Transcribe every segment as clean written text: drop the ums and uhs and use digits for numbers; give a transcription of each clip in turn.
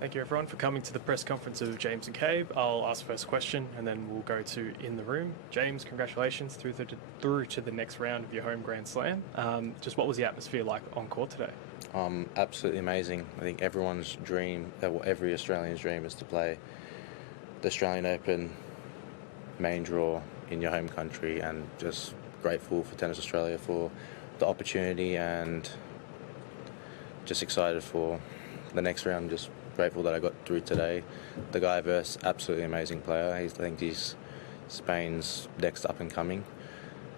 Thank you everyone for coming to the press conference of James McCabe. I'll ask the first question and then we'll go to in the room. James, congratulations through to the next round of your home Grand Slam. Just what was the atmosphere like on court today? Absolutely amazing. I think everyone's dream, every Australian's dream, is to play the Australian Open main draw in your home country, and just grateful for Tennis Australia for the opportunity and just excited for the next round. Just grateful that I got through today. The guy versus absolutely amazing player. I think he's Spain's next up and coming.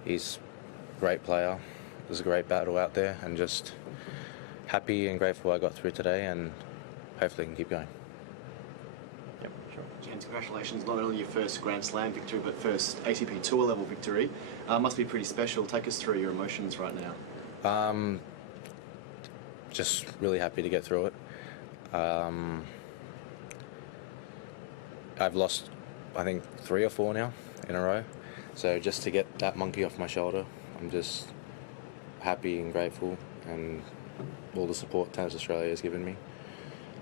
He's a great player. It was a great battle out there, and just happy and grateful I got through today, and hopefully I can keep going. Yep, sure. James, congratulations. Not only your first Grand Slam victory, but first ATP Tour level victory. Must be pretty special. Take us through your emotions right now. Just really happy to get through it. I've lost, I think, 3 or 4 now in a row. So just to get that monkey off my shoulder, I'm just happy and grateful, and all the support Tennis Australia has given me,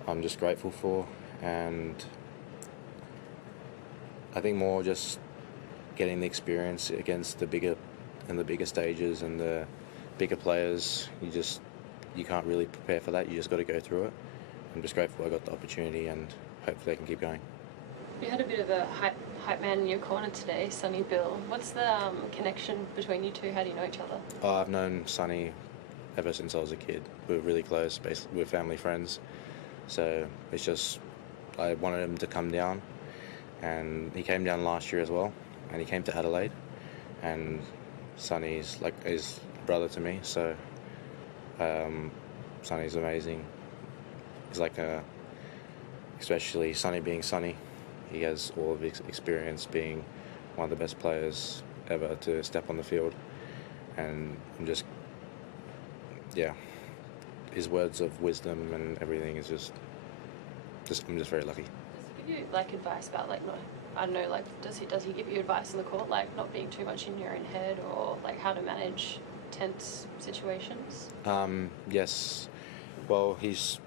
I'm just grateful for. And I think more just getting the experience against the bigger stages and the bigger players. You can't really prepare for that. You just got to go through it. I'm just grateful I got the opportunity, and hopefully I can keep going. You had a bit of a hype man in your corner today, Sonny Bill. What's the connection between you two? How do you know each other? I've known Sonny ever since I was a kid. We were really close, basically we're family friends. So it's just, I wanted him to come down, and he came down last year as well, and he came to Adelaide, and Sonny's like his brother to me, so Sonny's amazing. He's like especially Sonny being Sonny, he has all of his experience being one of the best players ever to step on the field, and I'm just his words of wisdom and everything is just I'm just very lucky. Does he give you like advice about like I don't know, like does he give you advice on the court, like not being too much in your own head, or like how to manage tense situations? Yes. Well, he's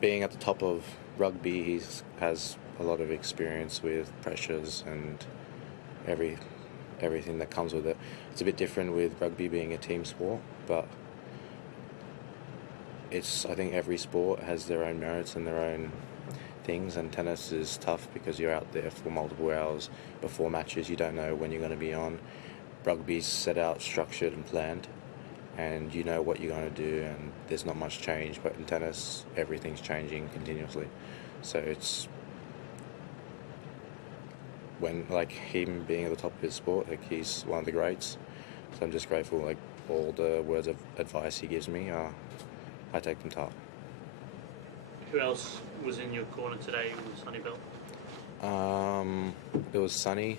being at the top of rugby, he has a lot of experience with pressures and everything that comes with it. It's a bit different with rugby being a team sport, but I think every sport has their own merits and their own things, and tennis is tough because you're out there for multiple hours before matches. You don't know when you're going to be on. Rugby's set out, structured and planned, and you know what you're going to do, and there's not much change. But in tennis, everything's changing continuously. So it's when, like, him being at the top of his sport, like, he's one of the greats. So I'm just grateful, like, all the words of advice he gives me, I take them to heart. Who else was in your corner today with Sonny Bill? It was Sonny,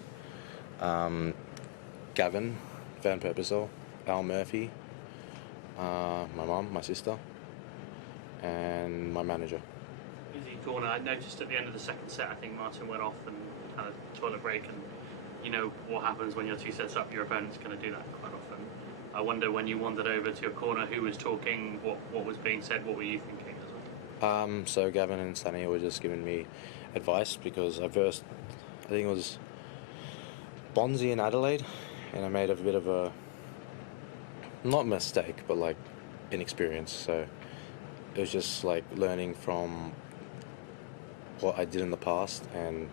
Gavin, Van Purposel, Al Murphy, my mum, my sister, and my manager. Busy corner. I noticed at the end of the second set, I think Martin went off and had a toilet break, and you know what happens when you're 2 sets up, your opponent's going to do that quite often. I wonder, when you wandered over to your corner, who was talking, what was being said, what were you thinking as well? So Gavin and Sonny were just giving me advice, because I think it was Bonzi in Adelaide, and I made a bit of a, not mistake, but like inexperience. So it was just like learning from what I did in the past, and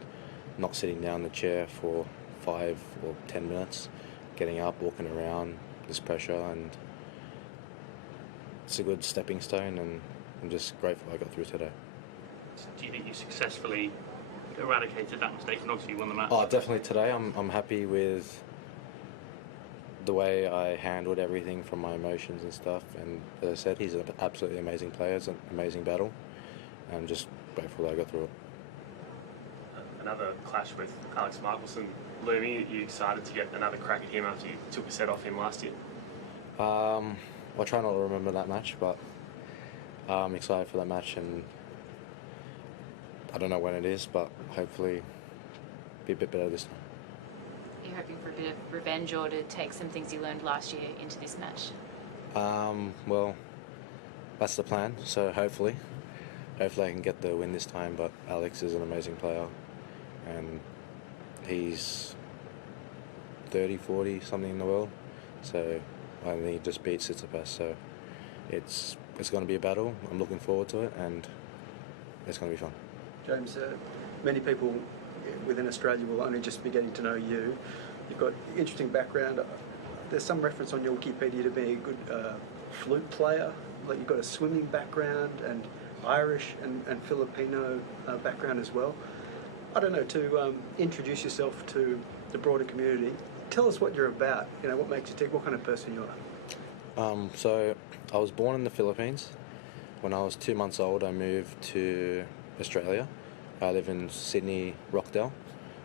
not sitting down in the chair for 5 or 10 minutes, getting up, walking around, this pressure, and it's a good stepping stone, and I'm just grateful I got through today. Do you think you successfully eradicated that mistake, and obviously you won the match? Oh, definitely today. I'm happy with the way I handled everything from my emotions and stuff, and as I said, he's an absolutely amazing player. It's an amazing battle, and I'm just grateful that I got through it. Another clash with Alex Michelson looming. Are you excited to get another crack at him after you took a set off him last year? I'll try not to remember that match, but I'm excited for that match, and I don't know when it is, but hopefully be a bit better this time. Are you hoping for a bit of revenge, or to take some things you learned last year into this match? Well, that's the plan, so hopefully. hopefully I can get the win this time, but Alex is an amazing player, and he's 30, 40, something in the world, so I think he just beat Tsitsipas, so it's going to be a battle. I'm looking forward to it, and it's going to be fun. James, many people within Australia will only just be getting to know you. You've got interesting background. There's some reference on your Wikipedia to being a good flute player. Like, you've got a swimming background and Irish and Filipino background as well. I don't know, to introduce yourself to the broader community, tell us what you're about. You know, what makes you tick, what kind of person you are. So I was born in the Philippines. When I was 2 months old, I moved to Australia. I live in Sydney, Rockdale,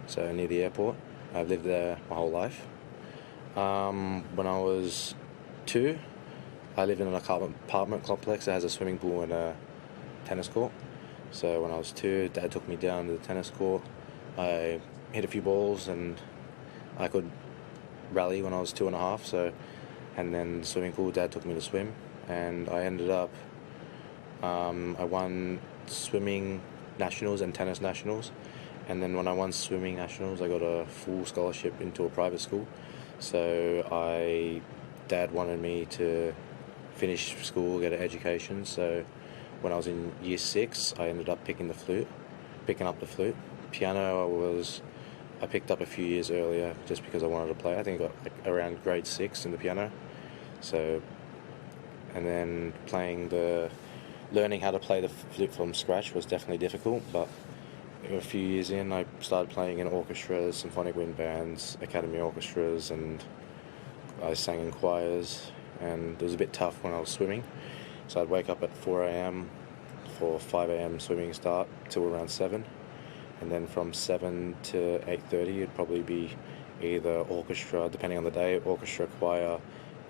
so near the airport. I've lived there my whole life. When I was 2, I lived in an apartment complex that has a swimming pool and a tennis court. So when I was 2, Dad took me down to the tennis court. I hit a few balls and I could rally when I was 2.5. So, and then the swimming pool, Dad took me to swim, and I ended up. I won swimming nationals and tennis nationals, and then when I won swimming nationals, I got a full scholarship into a private school. So Dad wanted me to finish school, get an education. So when I was in year 6, I ended up picking up the flute. Piano I picked up a few years earlier just because I wanted to play. I think I got around grade 6 in the piano. So, and then learning how to play the flute from scratch was definitely difficult, but a few years in, I started playing in orchestras, symphonic wind bands, academy orchestras, and I sang in choirs, and it was a bit tough when I was swimming. So I'd wake up at 4 a.m. for 5 a.m. swimming start till around 7. And then from 7 to 8:30, it'd probably be either orchestra, depending on the day, orchestra, choir,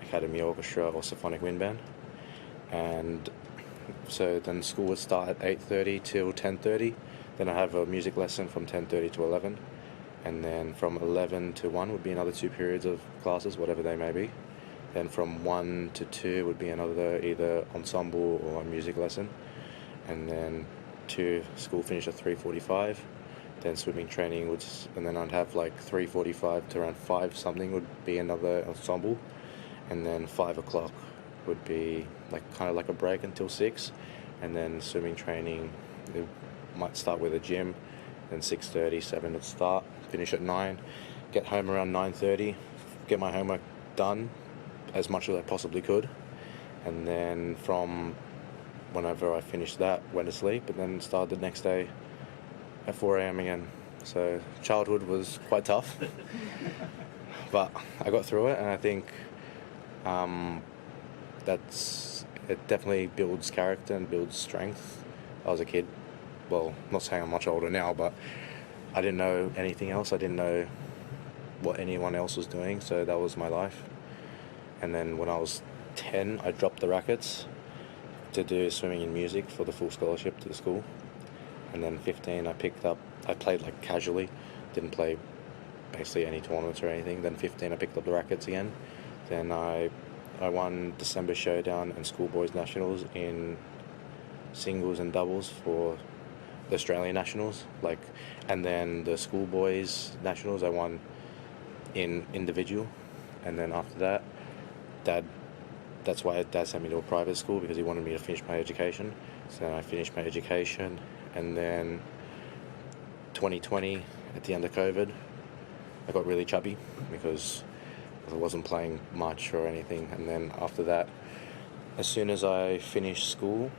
academy orchestra, or symphonic wind band. And so then school would start at 8:30 till 10:30. Then I have a music lesson from 10:30 to 11. And then from 11 to 1 would be another 2 periods of classes, whatever they may be. Then from 1 to 2 would be another either ensemble or a music lesson. And then school finished at 3:45. Then swimming training and then I'd have like 3:45 to around 5 something would be another ensemble. And then 5 o'clock would be kind of like a break until 6. And then swimming training, it might start with a gym. Then 6:30, 7 would start, finish at 9, get home around 9:30, get my homework done as much as I possibly could. And then from whenever I finished that, went to sleep, and then started the next day at 4 a.m. again. So childhood was quite tough, but I got through it, and I think it definitely builds character and builds strength. I was a kid, well, I'm not saying I'm much older now, but I didn't know anything else. I didn't know what anyone else was doing, so that was my life. And then when I was 10, I dropped the rackets to do swimming and music for the full scholarship to the school. And then 15, I played casually, didn't play basically any tournaments or anything. Then 15, I picked up the rackets again. Then I won December Showdown and Schoolboys Nationals in singles and doubles for the Australian Nationals. And then the Schoolboys Nationals I won in individual. And then after that, that's why Dad sent me to a private school, because he wanted me to finish my education. So then I finished my education, and then 2020, at the end of COVID, I got really chubby because I wasn't playing much or anything. And then after that, as soon as I finished school,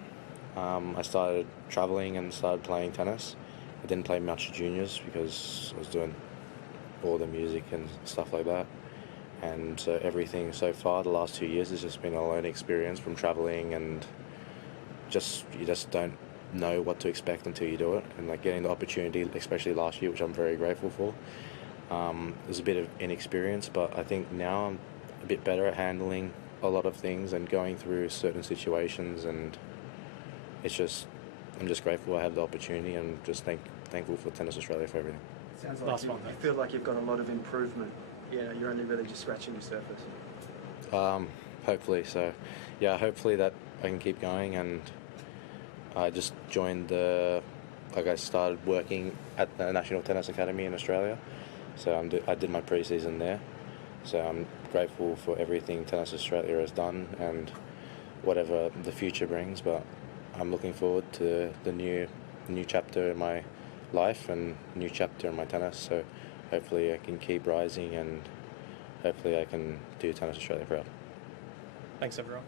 I started traveling and started playing tennis. I didn't play much juniors because I was doing all the music and stuff like that. And so everything so far, the last 2 years, has just been a learning experience from traveling, and you just don't know what to expect until you do it. And getting the opportunity, especially last year, which I'm very grateful for, there's a bit of inexperience, but I think now I'm a bit better at handling a lot of things and going through certain situations, and I'm just grateful I have the opportunity, and just thankful for Tennis Australia for everything. Sounds like you feel like you've got a lot of improvement. Yeah, you're only really just scratching the surface. Hopefully. So, yeah, hopefully that I can keep going, and I just joined I started working at the National Tennis Academy in Australia. So I did my pre-season there. So I'm grateful for everything Tennis Australia has done and whatever the future brings. But I'm looking forward to the new chapter in my life and new chapter in my tennis. So hopefully I can keep rising and hopefully I can do Tennis Australia proud. Thanks, everyone.